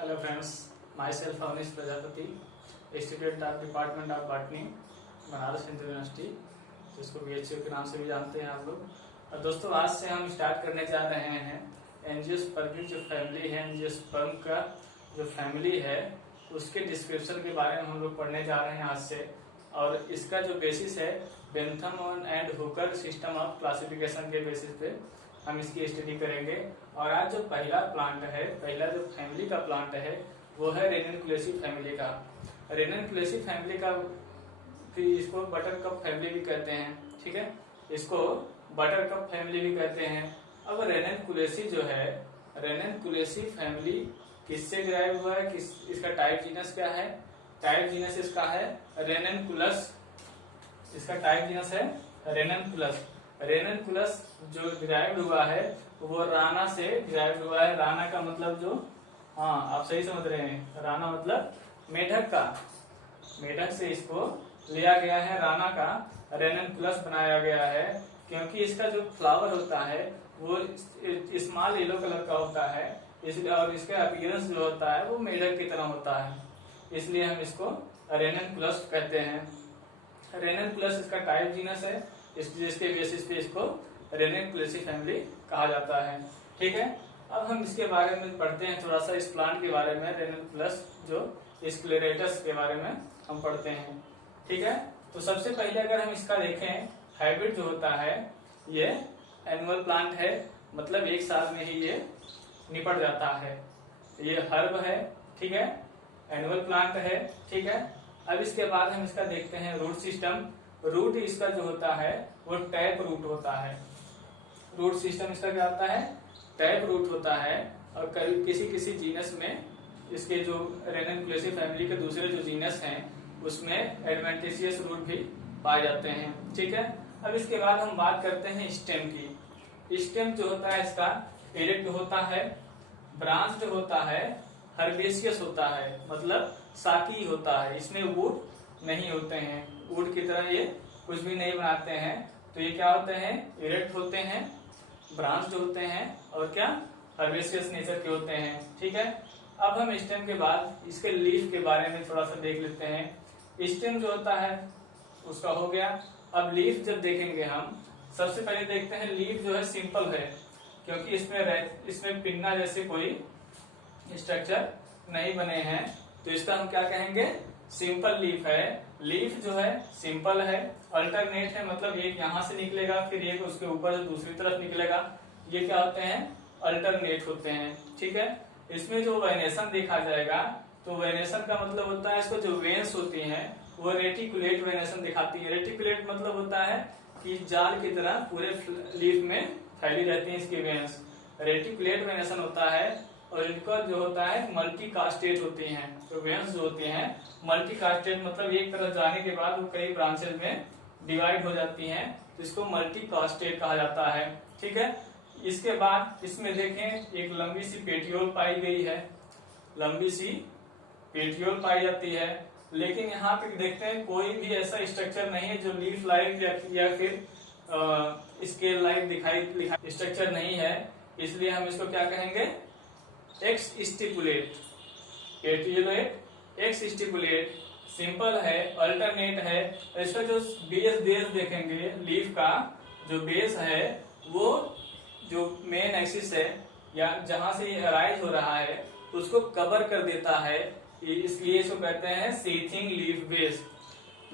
Hello friends, myself Avnish Prajapati, student of department of botany, Banaras Hindu university, जिसको BHU के नाम से भी जानते हैं आप लोग। और दोस्तों आज से हम स्टार्ट करने जा रहे हैं एंजियोस्पर्म की जो फैमिली है, एंजियोस्पर्म का जो फैमिली है उसके डिस्क्रिप्शन के बारे में हम लोग पढ़ने जा रहे हैं आज से। और इसका जो बेसिस है Bentham and Hooker system of classification के बेसिस पे हम इसकी स्टडी करेंगे। और आज जो पहला प्लांट है, पहला जो फैमिली का प्लांट है वो है रेननकुलेसी फैमिली का। रेननकुलेसी फैमिली का फिर इसको बटर कप फैमिली भी कहते हैं, ठीक है, इसको बटर कप फैमिली भी कहते हैं। अब रेननकुलेसी जो है, रेननकुलेसी फैमिली किससे डिराइव हुआ है, इसका टाइप जीनस क्या है? टाइप जीनस इसका है रेननकुलस, इसका टाइप जीनस है रेननकुलस। रेननकुलस जो डिराइव हुआ है वो राना से डिराइव हुआ है। राना का मतलब जो, हाँ आप सही समझ रहे हैं, राना मतलब मेढक का, मेढक से इसको लिया गया है, राना का रेननकुलस बनाया गया है। क्योंकि इसका जो फ्लावर होता है वो स्मॉल येलो कलर का होता है, इसलिए, और इसका अपीयरेंस जो होता है वो मेढक की तरह होता है, इसलिए हम इसको रेननकुलस कहते हैं। रेननकुलस इसका टाइप जीनस है, जिसके बेसिस पे इसको रेननकुलेसी फैमिली कहा जाता है, ठीक है। अब हम इसके बारे में पढ़ते हैं थोड़ा सा, इस प्लांट के बारे में, रेननकुलस जो स्क्लेरेटस के बारे में हम पढ़ते हैं, ठीक है। तो सबसे पहले अगर हम इसका देखें, हाइब्रिड जो होता है ये एनुअल प्लांट है, मतलब एक साल में ही ये निपट जाता है। ये हर्ब है, ठीक है, एनुअल प्लांट है, ठीक है। अब इसके बाद हम इसका देखते हैं रूट सिस्टम। रूट इसका जो होता है वो टैप रूट होता है। रूट सिस्टम इसका क्या होता है? टैप रूट होता है। और कभी किसी जीनस में, इसके जो रेननकुलेसी फैमिली के दूसरे जो जीनस हैं उसमें एडवेंटिशियस रूट भी पाए जाते हैं, ठीक है। अब इसके बाद हम बात करते हैं स्टेम की। स्टेम जो होता है इसका इरेक्ट होता है, ब्रांच जो होता है हर्बेशियस होता है, मतलब साकी होता है, इसमें वुड नहीं होते हैं, वुड की तरह ये कुछ भी नहीं बनाते हैं। तो ये क्या होते हैं? इरेक्ट होते हैं, ब्रांच जो होते हैं, और क्या हर्बेशियस नेचर के होते हैं, ठीक है। अब हम स्टेम के बाद इसके लीफ के बारे में थोड़ा सा देख लेते हैं। स्टेम जो होता है उसका हो गया। अब लीफ जब देखेंगे हम, सबसे पहले देखते हैं लीफ जो है सिंपल है, क्योंकि इसमें पिन्ना जैसे कोई स्ट्रक्चर नहीं बने हैं, तो इसका हम क्या कहेंगे? सिंपल लीफ है। लीफ जो है सिंपल है, अल्टरनेट है, मतलब एक यहाँ से निकलेगा फिर एक उसके ऊपर से दूसरी तरफ निकलेगा, ये क्या होते हैं? अल्टरनेट होते हैं, ठीक है। इसमें जो वेनेशन देखा जाएगा, तो वेनेशन का मतलब होता है, इसको जो वेन्स होती हैं वो रेटिकुलेट वेनेशन दिखाती है। रेटिकुलेट मतलब होता है कि जाल की तरह पूरे लीफ में फैली रहती है इसकी वेन्स, रेटिकुलेट वेनेशन होता है। और इनका जो होता है मल्टी कास्टेट होती हैं, तो वेन्स जो होती हैं मल्टी कास्टेट, मतलब एक तरफ जाने के बाद वो कई ब्रांचेज में डिवाइड हो जाती हैं, तो इसको मल्टी कास्टेट कहा जाता है, ठीक है। इसके बाद इसमें देखें एक लंबी सी पेटियोल पाई गई है, लंबी सी पेटियोल पाई जाती है। लेकिन यहाँ पे देखते हैं कोई भी ऐसा स्ट्रक्चर नहीं है जो लीफ लाइक या फिर स्केल लाइक दिखाई स्ट्रक्चर नहीं है, इसलिए हम इसको क्या कहेंगे? X stipulate, petiolate x stipulate, simple है, अल्टरनेट है। इसका जो बेस देखेंगे, लीफ का जो बेस है वो जो मेन एक्सिस है या जहां से ये अराइज हो रहा है उसको कवर कर देता है, इसलिए इसको कहते हैं seething leaf base.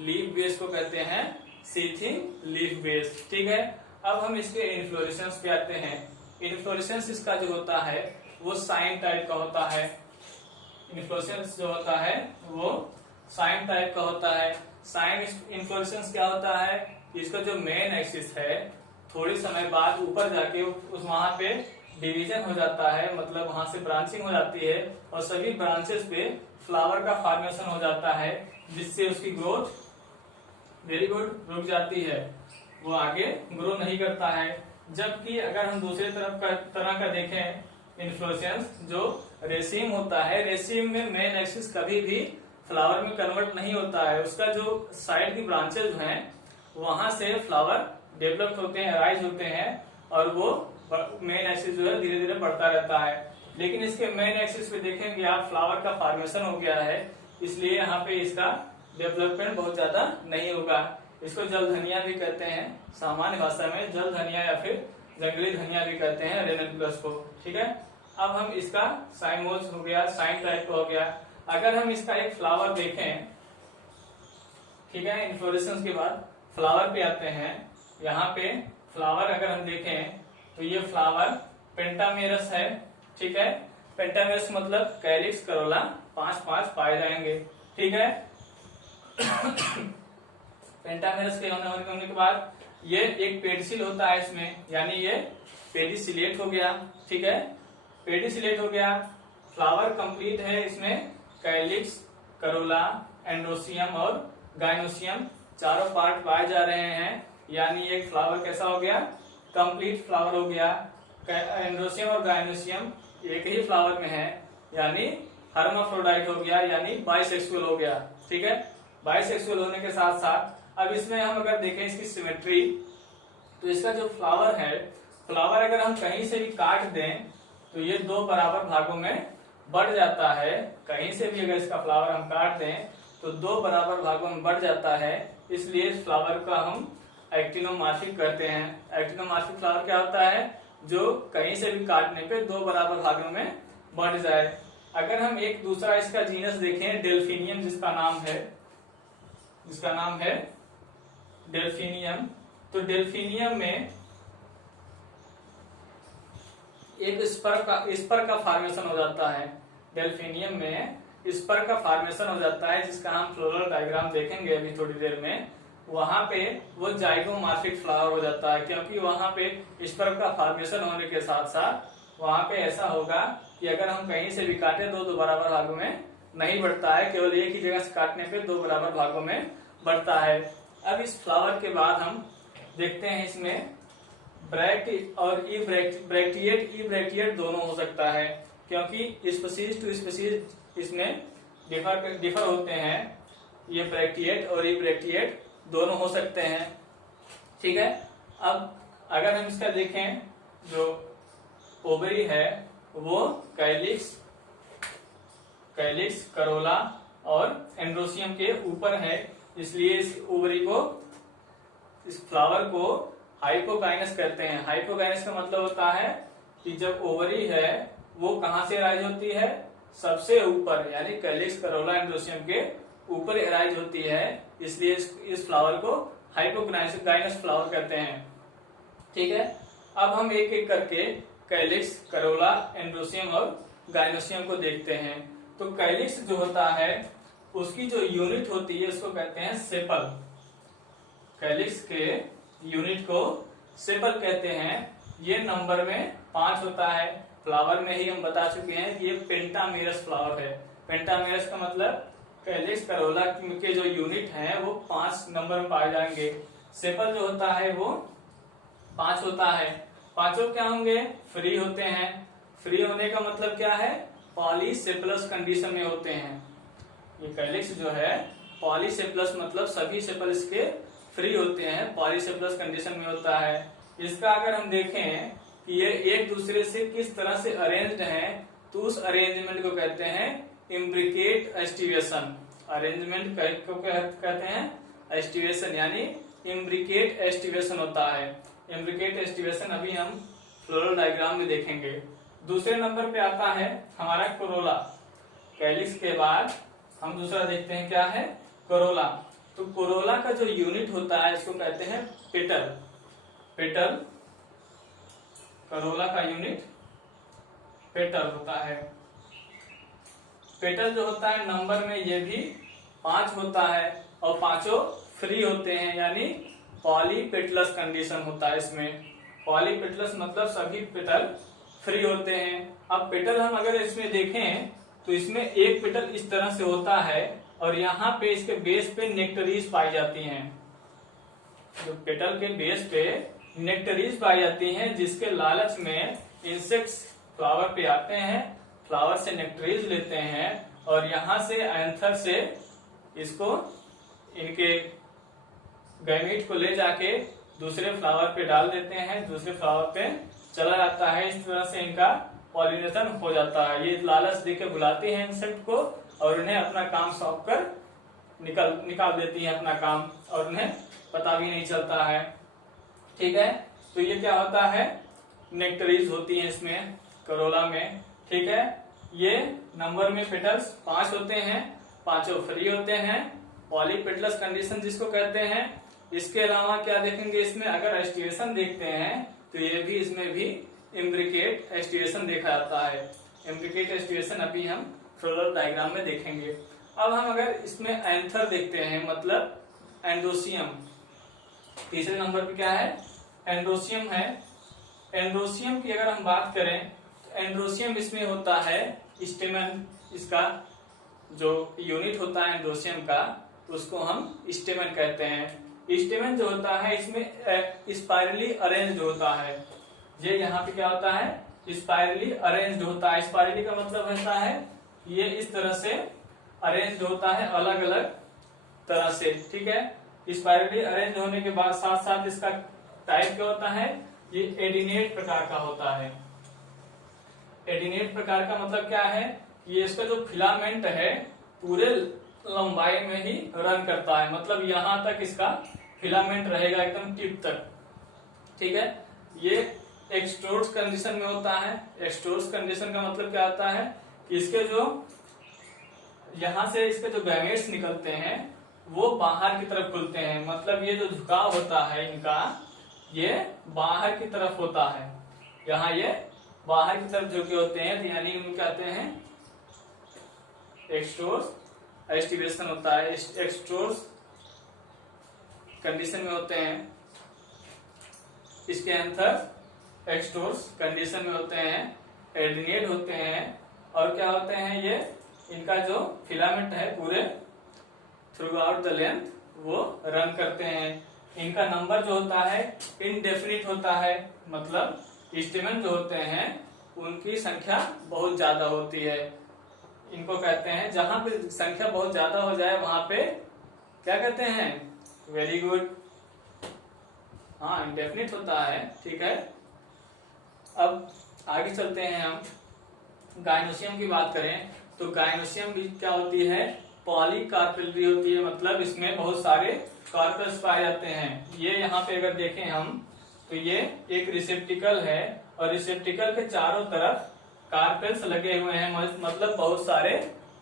Leaf base को कहते हैं सीथिंग लीफ बेस, ठीक है। अब हम इसके इन्फ्लोरेसेंस पे आते हैं। इन्फ्लोरेसेंस इसका जो होता है वो साइन टाइप का होता है। इन्फ्लोरेसेंस जो होता है वो साइन टाइप का होता है। साइन इन्फ्लोरेसेंस क्या होता है? इसका जो मेन एक्सिस है थोड़ी समय बाद ऊपर जाके उस वहां पे डिवीजन हो जाता है, मतलब वहां से ब्रांचिंग हो जाती है और सभी ब्रांचेस पे फ्लावर का फॉर्मेशन हो जाता है, जिससे उसकी ग्रोथ वेरी गुड रुक जाती है, वो आगे ग्रो नहीं करता है। जबकि अगर हम दूसरी तरह का देखें इन्फ्लोरेसेंस, जो रेसिम होता है, रेसिम में मेन एक्सिस कभी भी फ्लावर में कन्वर्ट नहीं होता है, उसका जो साइड की ब्रांचेज हैं वहां से फ्लावर डेवलप होते हैं, अराइज होते हैं, और वो मेन एक्सिस जो है धीरे धीरे बढ़ता रहता है। लेकिन इसके मेन एक्सिस पे देखेंगे आप फ्लावर का फॉर्मेशन हो गया है, इसलिए यहाँ पे इसका डेवलपमेंट बहुत ज्यादा नहीं होगा। इसको जल धनिया भी कहते हैं, सामान्य भाषा में जल धनिया या फिर जंगली धनिया भी कहते हैं रेनकुलस को। ठीक है, अब हम इसका साइमोज हो गया, साइन टाइप हो गया। अगर हम इसका एक फ्लावर देखें, ठीक है, इन्फ्लोरेसेंस के बाद फ्लावर पे आते हैं। यहाँ पे फ्लावर अगर हम देखें तो ये फ्लावर पेंटामेरस है। ठीक है, पेंटामेरस मतलब कैलिक्स करोला 5-5 पाए जाएंगे। ठीक है, पेंटामेरस के होने के बाद ये एक पेडिसिल होता है इसमें, यानी ये पेडिसिलेट हो गया। ठीक है, पेडिसिलेट हो गया। फ्लावर कंप्लीट है, इसमें कैलिक्स, करोला, एंड्रोसियम और गाइनोसियम चारों पार्ट पाए जा रहे हैं, यानी एक फ्लावर कैसा हो गया, कंप्लीट फ्लावर हो गया। एंड्रोसियम और गाइनोसियम एक ही फ्लावर में है, यानी हर्माफ्रोडाइट हो गया, यानी बाइसेक्सुअल हो गया। ठीक है, बाइसेक्सुअल होने के साथ साथ अब इसमें हम अगर देखें इसकी सिमेट्री, तो इसका जो फ्लावर है, फ्लावर अगर हम कहीं से भी काट दें तो ये 2 बराबर भागों में बढ़ जाता है। कहीं से भी अगर इसका फ्लावर हम काट दें तो 2 बराबर भागों में बढ़ जाता है, इसलिए इस फ्लावर का हम एक्टिनोमार्फिक कहते हैं। एक्टिनोमार्फिक फ्लावर क्या होता है, जो कहीं से भी काटने पे 2 बराबर भागों में बढ़ जाए। अगर हम एक दूसरा इसका जीनस देखें, डेल्फिनियम जिसका नाम है डेल्फिनियम, तो डेल्फिनियम में एक स्पर का फॉर्मेशन हो जाता है। डेल्फिनियम में स्पर का फॉर्मेशन हो जाता है, जिसका हम फ्लोरल डायग्राम देखेंगे अभी थोड़ी देर में। वहां पे वो जाइगोमॉर्फिक फ्लावर हो जाता है, क्योंकि वहां पे स्पर का फॉर्मेशन होने के साथ साथ वहां पे ऐसा होगा कि अगर हम कहीं से भी काटे 2 बराबर भागों में नहीं बढ़ता है, केवल एक ही जगह से काटने पे 2 बराबर भागों में बढ़ता है। अब इस फ्लावर के बाद हम देखते हैं इसमें ब्रैक्ट और ब्रैक्टिएट दोनों हो सकता है, क्योंकि स्पीशीज टू स्पीशीज इसमें डिफर होते हैं। ये ब्रैक्टिएट और ब्रैक्टिएट दोनों हो सकते हैं। ठीक है, अब अगर हम इसका देखें, जो ओवरी है वो कैलिक्स, करोला और एंड्रोसियम के ऊपर है, इसलिए इस ओवरी को, इस फ्लावर को हाइपोगाइनस कहते हैं। हाइपोगाइनस का मतलब होता है कि जब ओवरी है वो कहां से अराइज होती है, सबसे ऊपर, यानी कैलिक्स, करोला, एंड्रोसियम के ऊपर अराइज होती है, इसलिए इस फ्लावर को हाइपोगाइनस फ्लावर कहते हैं। ठीक है, अब हम एक एक करके कैलिक्स, करोला, एंड्रोसियम और गाइनोसियम को देखते हैं। तो कैलिक्स जो होता है उसकी जो यूनिट होती है उसको कहते हैं सेपल। कैलिक्स के यूनिट को सेपल कहते हैं। ये नंबर में 5 होता है। फ्लावर में ही हम बता चुके हैं कि ये पेंटामेरस फ्लावर है। पेंटामेरस का मतलब कैलिक्स, करोला के जो यूनिट हैं वो 5 नंबर में पाए जाएंगे। सेपल जो होता है वो 5 होता है। पांचों क्या होंगे, फ्री होते हैं। फ्री होने का मतलब क्या है, पॉलीसेपलस कंडीशन में होते हैं। ये कैलिक्स जो है पॉलीसेपलस मतलब सभी सेपल इसके फ्री होते हैं, पॉलीसेपलस कंडीशन में होता है। इसका अगर हम देखें कि ये एक दूसरे से किस तरह से अरेंज्ड हैं, तो उस अरेंजमेंट को कहते हैं इम्ब्रिकेट एस्टिवेशन। अरेंजमेंट को कहते हैं एस्टिवेशन, यानी इम्ब्रिकेट एस्टिवेशन होता है। इम्ब्रिकेट एस्टिवेशन अभी हम फ्लोरल डायग्राम में देखेंगे। दूसरे नंबर पे आता है हमारा कोरोला। कैलिक्स के बाद हम दूसरा देखते हैं क्या है, कोरोला। तो कोरोला का जो यूनिट होता है इसको कहते हैं पेटल। पेटल, कोरोला का यूनिट पेटल होता है। पेटल जो होता है नंबर में ये भी 5 होता है और पांचों फ्री होते हैं, यानी पॉलीपेटलस कंडीशन होता है इसमें। पॉलीपेटलस मतलब सभी पेटल फ्री होते हैं। अब पेटल हम अगर इसमें देखें तो इसमें एक पेटल इस तरह से होता है और यहाँ पे इसके बेस पे नेक्टरीज पाई जाती हैं। जो पेटल के बेस पे नेक्टरीज पाई जाती हैं, जिसके लालच में इंसेक्ट्स फ्लावर पे आते हैं, फ्लावर से नेक्टरीज लेते हैं और यहाँ से एंथर से इसको इनके गैमीट को ले जाके दूसरे फ्लावर पे डाल देते हैं, दूसरे फ्लावर पे चला जाता है। इस तरह से इनका पॉलिनेशन हो जाता है। ये लालच देके बुलाते हैं इंसेक्ट को और उन्हें अपना काम सौंप कर निकाल देती हैं अपना काम, और उन्हें पता भी नहीं चलता है। ठीक है, तो ये क्या होता है, नेक्टरीज होती हैं इसमें, करोला में। ठीक है, ये नंबर में पेटल्स 5 होते हैं, पांचों फ्री होते हैं, पॉलीपेटलस कंडीशन जिसको कहते हैं। इसके अलावा क्या देखेंगे इसमें, अगर एस्टिएशन देखते हैं तो ये भी इसमें भी इम्ब्रिकेट एस्टिएशन देखा जाता है। इम्ब्रिकेट एस्टिएशन अभी हम फ्लोरल डायग्राम में देखेंगे। अब हम अगर इसमें एंथर देखते हैं, मतलब एंडोसियम, तीसरे नंबर पे क्या है, एंड्रोसियम है। एंड्रोसियम की अगर हम बात करें तो एंड्रोसियम इसमें होता है स्टेमन, इसका जो यूनिट होता है एंड्रोसियम का उसको हम स्टेमन कहते हैं। स्टेमन जो होता है इसमें स्पाइरली अरेंज्ड होता है। ये यहाँ पे क्या होता है, स्पाइरली अरेंज्ड होता है। स्पाइरली का मतलब ऐसा है, ये इस तरह से अरेंज्ड होता है अलग अलग तरह से। ठीक है, स्पाइरली अरेंज होने के बाद साथ साथ इसका टाइप क्या होता है, ये एडिनेट प्रकार का होता है। एडिनेट प्रकार का मतलब क्या है, ये इसका जो फिलामेंट है पूरे लंबाई में ही रन करता है, मतलब यहां तक इसका फिलामेंट रहेगा एकदम टिप तक। ठीक है, ये एक्सट्रोड्स कंडीशन में होता है। एक्सट्रोड्स कंडीशन का मतलब क्या होता है कि इसके जो यहां से इसके जो गैमेट्स निकलते हैं वो बाहर की तरफ खुलते हैं, मतलब ये जो झुकाव होता है इनका ये बाहर की तरफ होता है। यहाँ ये बाहर की तरफ झुके होते हैं, तो यानी उनको कहते हैं एक्सट्रोस एस्टिवेशन होता है। एक्सट्रोस कंडीशन में होते हैं, इसके अंदर एक्सट्रोस कंडीशन में होते हैं, एडिनेट होते हैं, और क्या होते हैं ये, इनका जो फिलामेंट है पूरे थ्रू आउट द लेंथ वो रन करते हैं। इनका नंबर जो होता है इनडेफिनिट होता है, मतलब स्टेमन जो होते हैं उनकी संख्या बहुत ज्यादा होती है। इनको कहते हैं, जहां पे संख्या बहुत ज्यादा हो जाए वहां पे क्या कहते हैं, वेरी गुड, हाँ इनडेफिनिट होता है। ठीक है, अब आगे चलते हैं हम। गायनोसियम की बात करें तो गायनोसियम भी क्या होती है, पॉलीकार्पेलरी होती है, मतलब इसमें बहुत सारे कार्पेल्स पाए जाते हैं। ये यहाँ पे अगर देखें हम तो ये एक रिसेप्टिकल है और रिसेप्टिकल के चारों तरफ कार्पेल्स लगे हुए हैं, मतलब बहुत सारे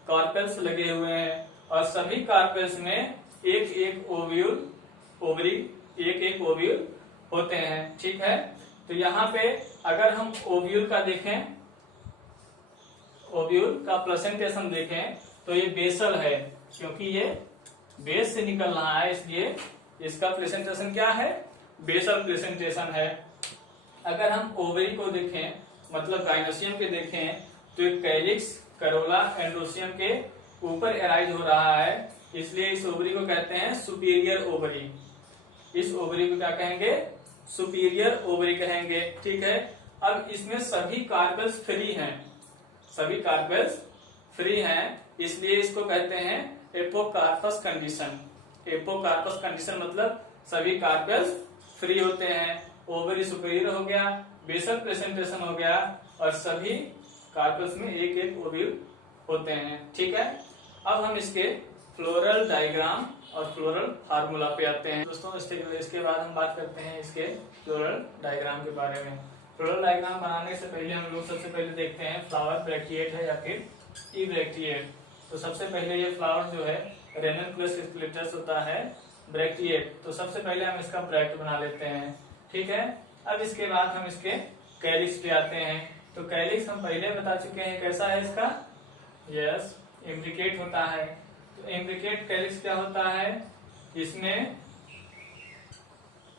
कार्पेल्स लगे हुए हैं, और सभी कार्पेल्स में एक एक ओवरी एक एक ओव्यूल होते हैं। ठीक है, तो यहाँ पे अगर हम ओव्यूल का देखें, ओव्यूल का प्रेजेंटेशन देखें तो ये बेसल है, क्योंकि ये बेस से निकल रहा है इसलिए इसका प्रेजेंटेशन क्या है, बेसल प्रेजेंटेशन है। अगर हम ओवरी को देखें, मतलब गायनोसियम के देखें, तो एक कैलिक्स करोला एंड्रोसियम के ऊपर एराइज हो रहा है, इसलिए इस ओवरी को कहते हैं सुपीरियर ओवरी। इस ओवरी को क्या कहेंगे, सुपीरियर ओवरी कहेंगे। ठीक है, अब इसमें सभी कार्पेल्स फ्री हैं, सभी कार्पेल्स फ्री हैं, इसलिए इसको कहते हैं एपोकार्पस कंडीशन। एपोकार्पस कंडीशन मतलब सभी कार्पेल्स फ्री होते हैं, ओवरी सुपीरियर हो गया, बेसल प्रेजेंटेशन हो गया, और सभी कार्पेल्स में एक एक ओव्यूल होते हैं। ठीक है, अब हम इसके फ्लोरल डायग्राम और फ्लोरल फार्मूला पे आते हैं। दोस्तों इसके बाद हम बात करते हैं इसके फ्लोरल डायग्राम के बारे में। फ्लोरल डायग्राम बनाने से पहले हम लोग सबसे पहले देखते हैं फ्लावर ब्रैक्टिएट है या फिर इब्रैक्टिएट। तो सबसे पहले ये फ्लावर जो है रेननकुलस स्प्लिटर्स होता है, ब्रैक्टिएट। तो सबसे पहले हम इसका ब्रैक्ट बना लेते हैं। ठीक है, अब इसके बाद हम इसके कैलिक्स पे आते हैं। तो कैलिक्स हम पहले बता चुके हैं कैसा है इसका, यस इम्ब्रिकेट होता है। तो इम्ब्रिकेट कैलिक्स क्या होता है, इसमें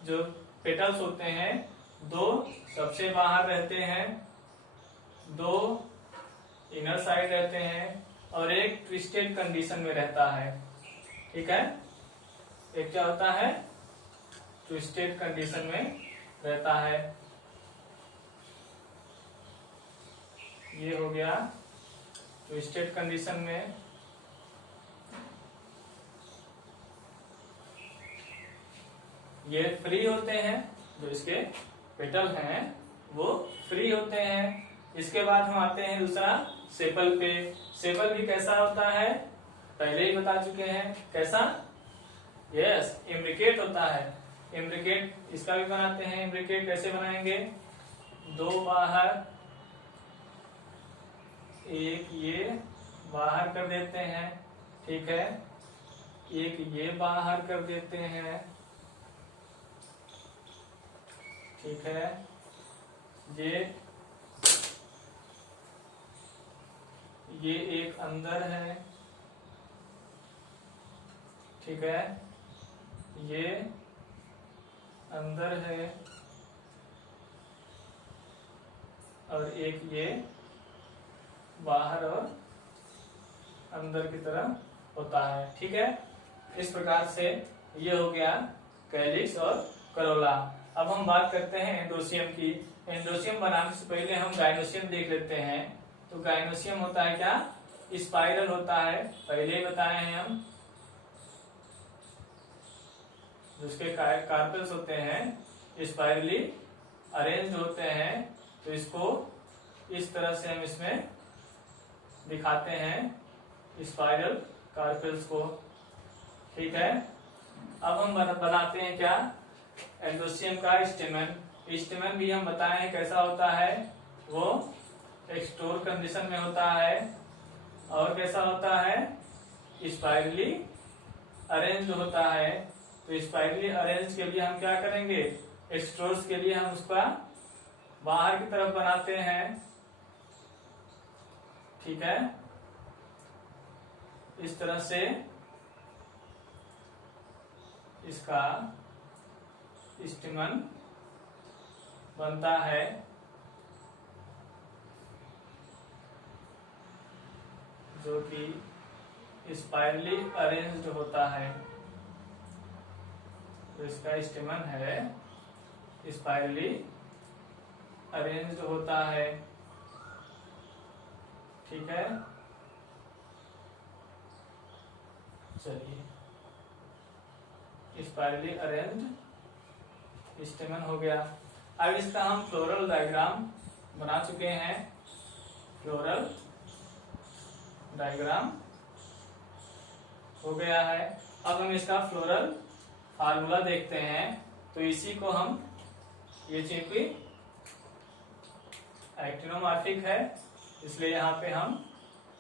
जो पेटल्स होते हैं दो सबसे बाहर रहते हैं, दो इनर साइड रहते हैं, और एक ट्विस्टेड कंडीशन में रहता है। ठीक है, एक क्या होता है, ट्विस्टेड कंडीशन में रहता है। ये हो गया ट्विस्टेड कंडीशन में। ये फ्री होते हैं, जो इसके पेटल हैं वो फ्री होते हैं, इसके बाद हम आते हैं दूसरा सेपल पे। सेपल भी कैसा होता है, पहले ही बता चुके हैं कैसा, यस इम्ब्रिकेट होता है। इम्ब्रिकेट इसका भी बनाते हैं। इम्ब्रिकेट कैसे बनाएंगे, दो बाहर एक ये बाहर कर देते हैं, ठीक है, एक ये बाहर कर देते हैं, ठीक है, ये एक अंदर है, ठीक है, ये अंदर है और एक ये बाहर और अंदर की तरह होता है, ठीक है। इस प्रकार से ये हो गया कैलिक्स और करोला। अब हम बात करते हैं एंडोसियम की। एंडोसियम बनाने से पहले हम गाइनोसियम देख लेते हैं। तो गाइनोसियम होता है क्या, स्पाइरल होता है, पहले ही बताए हैं हम। जिसके कार्पेल्स होते हैं स्पाइरली अरेंज होते हैं, तो इसको इस तरह से हम इसमें दिखाते हैं स्पाइरल कार्पेल्स को, ठीक है। अब हम बनाते हैं क्या, एंडोसियम का स्टेमन। स्टेमन भी हम बताए हैं कैसा होता है, वो एक स्टोर कंडीशन में होता है और कैसा होता है, स्पाइरली अरेंज होता है। तो स्पाइरली अरेंज के लिए हम क्या करेंगे, एक्सट्रोर्स के लिए हम उसका बाहर की तरफ बनाते हैं, ठीक है, इस तरह से इसका स्टेमन बनता है। जो कि स्पाइरली अरेंज्ड होता है। तो इसका स्टेमन है स्पाइरली अरेंज्ड होता है, ठीक है। चलिए, स्पाइरली अरेंज्ड स्टेमन हो गया। अब इसका हम फ्लोरल डायग्राम बना चुके हैं। फ्लोरल डायग्राम हो गया है। अब हम इसका फ्लोरल फार्मूला देखते हैं। तो इसी को हम, ये चूंकि एक्टिनोमॉर्फिक है इसलिए यहाँ पे हम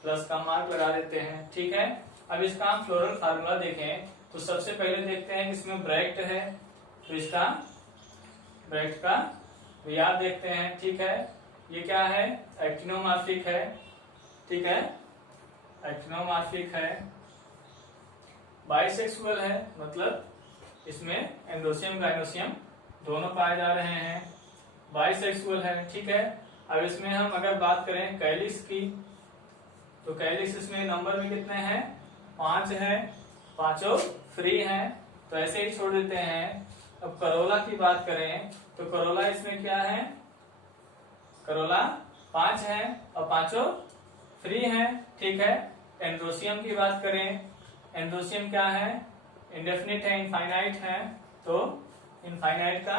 प्लस का मार्क लगा देते हैं, ठीक है। अब इसका हम फ्लोरल फार्मूला देखें तो सबसे पहले देखते हैं कि इसमें ब्रैकेट है, तो इसका ब्रैकेट का याद देखते हैं, ठीक है। ये क्या है, एक्टिनोमॉर्फिक है, ठीक है, एक्टिनोमॉर्फिक है। बाइसेक्सुअल है, मतलब इसमें एंडोसियम गाइनोसियम दोनों पाए जा रहे हैं। बाइसेक्सुअल है, ठीक है। अब इसमें हम अगर बात करें कैलिक्स की, तो कैलिक्स इसमें नंबर में कितने हैं, 5 है, पांचों फ्री हैं, तो ऐसे ही छोड़ देते हैं। अब करोला की बात करें तो करोला इसमें क्या है, करोला 5 है और पांचों फ्री हैं, ठीक है। एंडोसियम की बात करें, एंडोसियम क्या है, इंडेफिनिट है, इनफाइनाइट है, तो इनफाइनाइट का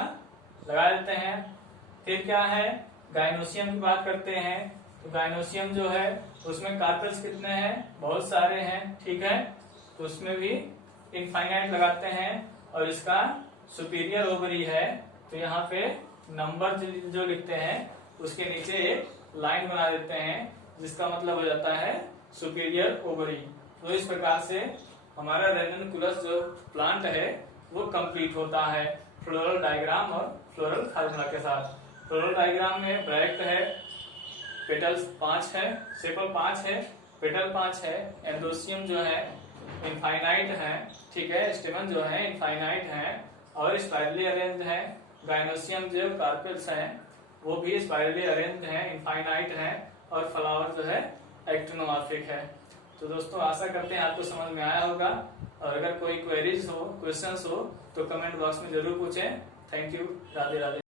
लगा देते हैं। फिर क्या है, गाइनोसियम की बात करते हैं, तो गाइनोसियम जो है उसमें कार्पेल्स कितने हैं, बहुत सारे हैं, ठीक है, तो उसमें भी इनफाइनाइट लगाते हैं। और इसका सुपीरियर ओवरी है, तो यहाँ पे नंबर जो लिखते हैं उसके नीचे एक लाइन बना देते हैं, जिसका मतलब हो जाता है सुपीरियर ओवरी। तो इस प्रकार से हमारा रेननकुलस जो प्लांट है वो कंप्लीट होता है फ्लोरल डायग्राम और फ्लोरल फार्मूला के साथ। फ्लोरल डायग्राम में ब्रैक्ट है, पेटल्स 5 है, सेपल 5 है, पेटल 5 है, एंडोसियम जो है इनफाइनाइट है, ठीक है, स्टेमन जो है इनफाइनाइट है और स्पाइरली अरेंज है। गाइनोसियम जो कार्पेल्स हैं वो भी स्पाइरली अरेंज है, इनफाइनाइट है और फ्लावर जो है एक्टिनोमॉर्फिक है। तो दोस्तों आशा करते हैं आपको समझ में आया होगा, और अगर कोई क्वेरीज हो, क्वेश्चंस हो तो कमेंट बॉक्स में जरूर पूछें। Thank you, Radhe Radhe.